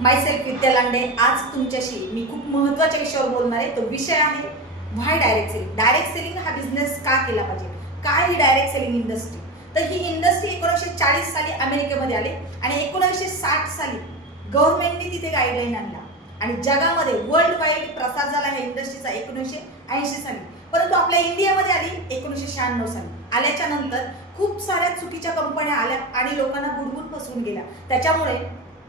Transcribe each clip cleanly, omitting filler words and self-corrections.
Myself विद्या लांडे. आज तुमच्याशी मी खूप महत्त्वाच्या विषयावर बोलणार आहे. तो विषय आहे व्हाय डायरेक्ट सेलिंग. डायरेक्ट सेलिंग हा बिझनेस का केला पाहिजे, काय ही डायरेक्ट सेलिंग इंडस्ट्री. तर ही इंडस्ट्री 1940 साली अमेरिकेमध्ये आली आणि 1960 साली गव्हर्नमेंटने तिथे गाईडलाईन आणला आणि जगामध्ये वर्ल्ड वाईड प्रसार झाला ह्या इंडस्ट्रीचा 1980 साली. परंतु आपल्या इंडियामध्ये आली 1996 साली. आल्याच्या नंतर खूप साऱ्या चुकीच्या कंपन्या आल्या आणि लोकांना बुडवून फसवून गेल्या. त्याच्यामुळे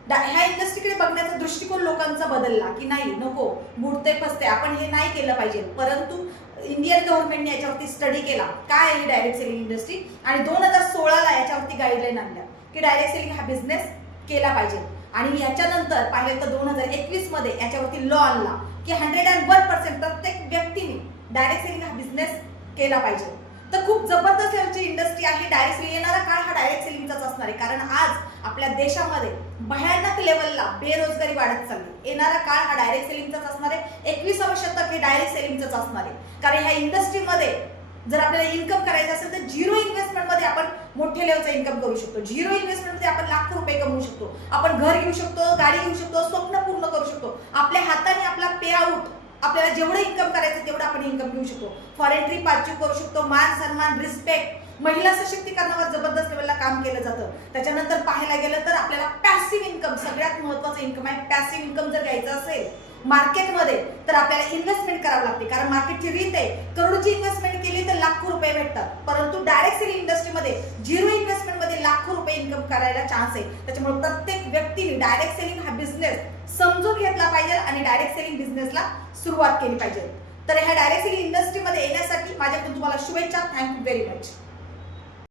ह्या इंडस्ट्रीकडे बघण्याचा दृष्टिकोन लोकांचा बदलला की नाही, नको, बुडते फसते, आपण हे नाही केलं पाहिजे. परंतु इंडियन गव्हर्नमेंटने याच्यावरती स्टडी केला काय आहे डायरेक्ट सेलिंग इंडस्ट्री आणि 2016ला याच्यावरती गाईडलाईन आणल्या की डायरेक्ट सेलिंग हा बिझनेस केला पाहिजे. आणि याच्यानंतर पाहिलं तर 2021 मध्ये याच्यावरती लॉ आणला की 101% प्रत्येक व्यक्तीने डायरेक्ट सेलिंग हा बिझनेस केला पाहिजे. तर खूप जबरदस्त यांची इंडस्ट्री आहे. डायरेक्ट सेलिंग येणारा काळ हा डायरेक्ट सेलिंगचाच असणार आहे, कारण आज आपल्या देशामध्ये भयानक लेवलला बेरोजगारी वाढत चालली. येणारा काळ हा डायरेक्ट सेलिंगचाच असणार आहे. 21वे शतक हे डायरेक्ट सेलिंगचंच असणार आहे, कारण ह्या इंडस्ट्रीमध्ये जर आपल्याला इन्कम करायचं असेल तर झिरो इन्व्हेस्टमेंटमध्ये आपण मोठ्या लेवलचा इन्कम करू शकतो. झिरो इन्व्हेस्टमेंटमध्ये आपण लाखो रुपये कमवू शकतो. आपण घर घेऊ शकतो, गाडी घेऊ शकतो, स्वप्न पूर्ण करू शकतो. आपल्या हाताने आपला पे आउट, आपल्याला जेवढं इन्कम करायचं तेवढं आपण इन्कम घेऊ शकतो. फॉरेन ट्रिप अचीव करू शकतो. मान सन्मान, रिस्पेक्ट, महिला सशक्तीकरणावर जबरदस्त लेवलला काम केलं जातं. त्याच्यानंतर पाहायला गेलं तर आपल्याला पॅसिव्ह इन्कम, सगळ्यात महत्त्वाचं इन्कम आहे. पॅसिव्ह इन्कम जर घ्यायचं असेल मार्केटमध्ये तर आपल्याला इन्व्हेस्टमेंट करावं लागते, कारण मार्केटची रीत आहे करोडची इन्व्हेस्टमेंट केली तर लाखो रुपये भेटतात. परंतु डायरेक्ट सेलिंग इंडस्ट्रीमध्ये झिरो इन्व्हेस्टमेंटमध्ये लाखो रुपये इन्कम करायला चान्स आहे. त्याच्यामुळे प्रत्येक व्यक्तीने डायरेक्ट सेलिंग हा बिझनेस समजून घेतला पाहिजे आणि डायरेक्ट सेलिंग बिझनेसला सुरुवात केली पाहिजे. तर ह्या डायरेक्ट सेलिंग इंडस्ट्रीमध्ये येण्यासाठी माझ्याकडून तुम्हाला शुभेच्छा. Thank you very much.